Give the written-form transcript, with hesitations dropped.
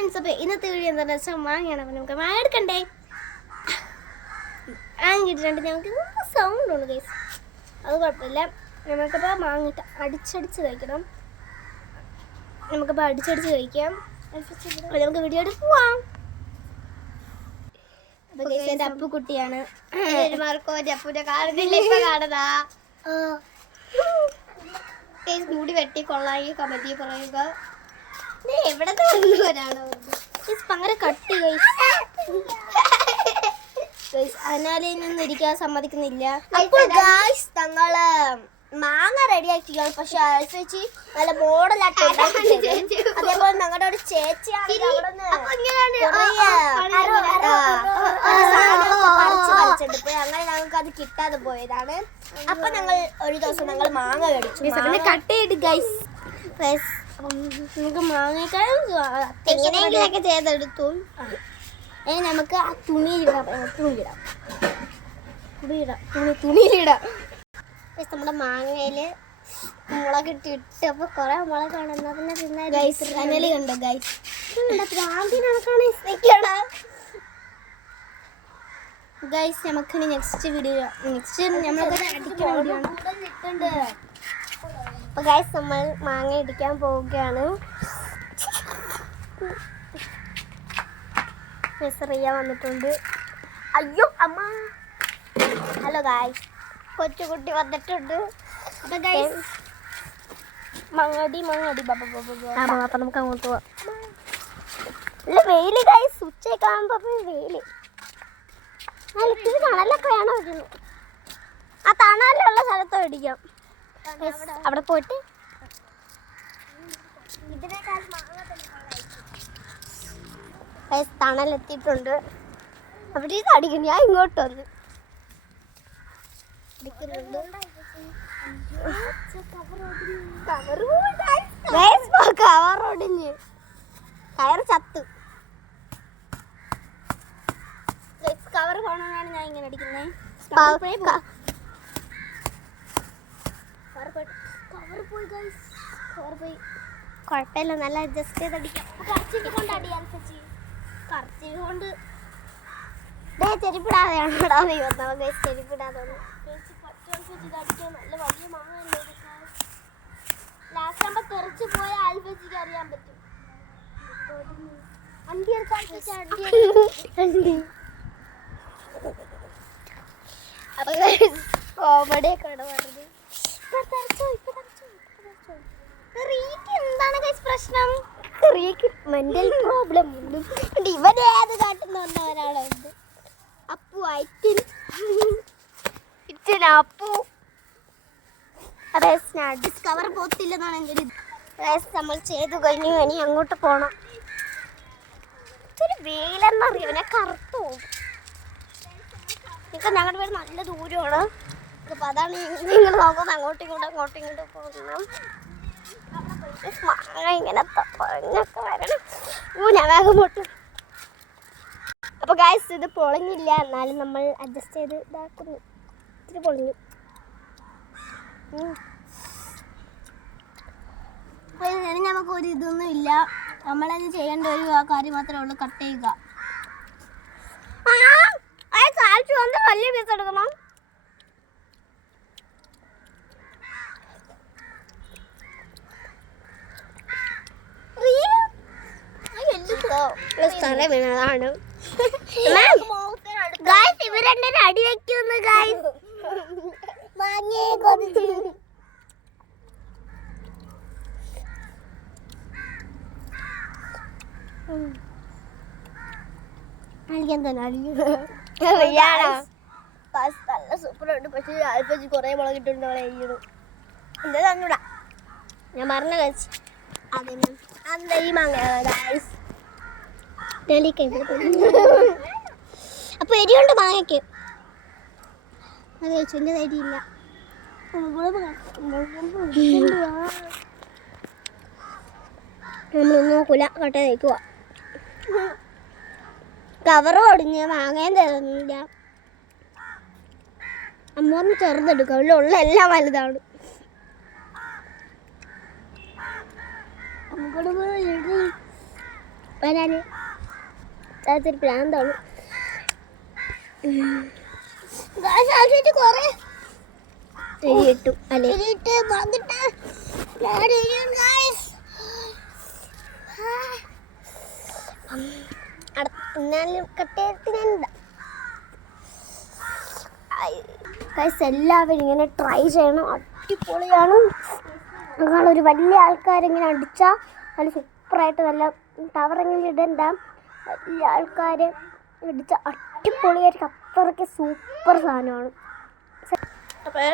Friends, അപ്പോൾ ഇന്നത്തെ video എന്താണെന്ന് വെച്ചാൽ മാങ്ങയാണ്. അപ്പോൾ നമുക്ക് മാങ്ങ എടുക്കണ്ടേ? മാങ്ങിയിട്ടുണ്ട്. നമുക്ക് സൗണ്ട് ഉണ്ട് ഗൈസ്, അത് കുഴപ്പമില്ല. നമുക്കിപ്പോൾ മാങ്ങിട്ട് അടിച്ചടിച്ച് കഴിക്കണം. നമുക്കിപ്പോൾ അടിച്ചടിച്ച് കഴിക്കാം. അപ്പോൾ നമുക്ക് വീഡിയോ എടുത്ത് പോവാം. അപ്പോൾ ഗൈസ് എൻ്റെ അപ്പുക്കുട്ടിയാണ്. അപ്പൂന്റെ കാണുന്നില്ല, ഇപ്പൊ കാണുതാ. മുടി വെട്ടി കൊള്ളായി കമന്റി പറയുക. എവിടത്തെ വന്നവരാണോ ഭയങ്കര കട്ടി ഗൈസ്, അനാലയൊന്നും ഇരിക്കാൻ സമ്മതിക്കുന്നില്ല. അപ്പോൾ ഗൈസ് ഞങ്ങള് മാങ്ങ റെഡിയാക്കി, പക്ഷെ ചേച്ചി നല്ല മോഡലായിട്ട് അതേപോലെ ഞങ്ങളുടെ ഒരു ചേച്ചിയാണ് അങ്ങനെ ഞങ്ങൾക്ക് അത് കിട്ടാതെ പോയതാണ്. അപ്പൊ ഞങ്ങൾ ഒരു ദിവസം ഞങ്ങൾ മാങ്ങ മേടിച്ചു. കട്ട് ചെയ്ത് ഗൈസ്, നമുക്ക് മാങ്ങക്കാളും എങ്ങനെയെങ്കിലൊക്കെ ചെയ്തെടുത്തു. നമുക്ക് ആ തുണിയിലിടാം. തുണിയിലിടാം. നമ്മുടെ മാങ്ങയില് മുളകിട്ടിട്ട് അപ്പൊ കൊറേ മുളക് കാണുന്ന പിന്നെ ഗൈസ് കനല് കണ്ടോ ഗൈസ്? ഗൈസ് നമുക്ക് നെക്സ്റ്റ് വീഡിയോ അപ്പൊ ഗൈസ് നമ്മൾ മാങ്ങ ഇടിക്കാൻ പോവുകയാണ്. റിയ വന്നിട്ടുണ്ട്. അയ്യോ അമ്മ. ഹലോ ഗൈസ്, കൊച്ചുകുട്ടി വന്നിട്ടുണ്ട്. അപ്പൊ ഗൈസ് മങ്ങടി അപ്പൊ നമുക്ക് അങ്ങോട്ട് പോവാം. അല്ല വെയില് ഗൈസ്, ഉച്ചയൊക്കെ ആകുമ്പോ വെയില്. ഇത് തണലൊക്കെ വേണോ? ആ തണലുള്ള സ്ഥലത്ത് മേടിക്കാം. അവിടെ പോയിട്ട് തണലെത്തിയിട്ടുണ്ട്. അവിടെ ഇത് അടിക്കുന്നു. ഞാൻ ഇങ്ങോട്ട് വന്നു കവറൊടിഞ്ഞ് കയറ് ചത്ത്. കവർ പോകണമെന്നാണ് ഞാൻ ഇങ്ങനെ അടിക്കുന്നത്. കുഴപ്പമില്ല, നല്ല അഡ്ജസ്റ്റ് ചെയ്ത് അടിക്കാം. കൊണ്ട് ചെരുപ്പിടാതെയാണോടാ നീ വന്നത്? ചെരുപ്പിടാതെ നല്ല വലിയ മാങ്ങ ലാസ്റ്റ് ആകുമ്പോ തെറിച്ച് പോയ ആൽഫജിക്ക് അറിയാൻ പറ്റും. കോമഡിയൊക്കെ പറഞ്ഞത്. എന്താണ് പ്രശ്നം? മെന്റൽ പ്രോബ്ലം ഉണ്ട്. ഇവനെ ഏത് കാട്ടുന്ന വന്നവരാണോ? അപ്പു അപ്പു ഡിസ്കവർ പോത്തില്ലെന്നാണ് എൻ്റെ നമ്മൾ ചെയ്തു കഴിഞ്ഞു. ഇനി അങ്ങോട്ട് പോണം. ഇതൊരു വെയിലെന്നറിയോ, ഞാൻ കറുത്തു പോകും. ഇപ്പം ഞങ്ങളുടെ വീട് നല്ല ദൂരമാണ്. അപ്പം അതാണ് നിങ്ങൾ നോക്കുന്നത്. അങ്ങോട്ടും ഇങ്ങോട്ടും പോകണം. ഇങ്ങനെ പറഞ്ഞൊക്കെ വരണം. ഞാൻ വേഗം പൊട്ടും. അപ്പോൾ ഗൈസ് ഇത് പൊളിഞ്ഞില്ല, എന്നാലും നമ്മൾ അഡ്ജസ്റ്റ് ചെയ്ത് ഇതാക്കുന്നു. ഇത്തിരി പൊളിഞ്ഞു. നമുക്ക് ഒരു ഇതൊന്നും ഇല്ല. നമ്മളത് ചെയ്യേണ്ട ഒരു കാര്യം മാത്രമേ ഉള്ളൂ, കട്ട് ചെയ്യുക. വലിയ പീസ് എടുക്കണം. സ്ഥലം വീണതാണ്. ഇവർ രണ്ടും അടി വയ്ക്കുന്നു. നല്ല സൂപ്പറുണ്ട്. പക്ഷേ ആൽഫജി കുറെ മുളകിട്ടുണ്ട്. എന്താ തന്നൂടാ, ഞാൻ മറന്നു കഴിച്ചു. അതിന് ഈ മാങ്ങ അപ്പൊ എരിയുണ്ട് മാങ്ങയ്ക്ക്. അത് കഴിച്ചു, എൻ്റെ ധൈര്യമില്ല. നമ്മളൊന്നും നോക്കൂല, കട്ട കഴിക്കുക. കവറ് ഒടിഞ്ഞ് മാങ്ങയും തരുന്നില്ല. അമ്മ ഒന്ന് ചെറുതെടുക്കുക, അവിടെ ഉള്ള എല്ലാം വലുതാണ്. വരാന് ചാച്ചൊരു പ്രാന്താണ്. കൊറേ കിട്ടും അല്ലേ? എല്ലാവരും ഇങ്ങനെ ട്രൈ ചെയ്യണം, അടിപൊളിയാണ്. ഒരു വലിയ ആൾക്കാരിങ്ങനെ അടിച്ചാൽ നല്ല സൂപ്പറായിട്ട് നല്ല ടവറെങ്കിലും ഇടണ്ട, വലിയ ആൾക്കാർ അടിച്ചാൽ അടിപൊളിയായിരിക്കും. അത്രയ്ക്ക് സൂപ്പർ സാധനമാണ്. അപ്പോൾ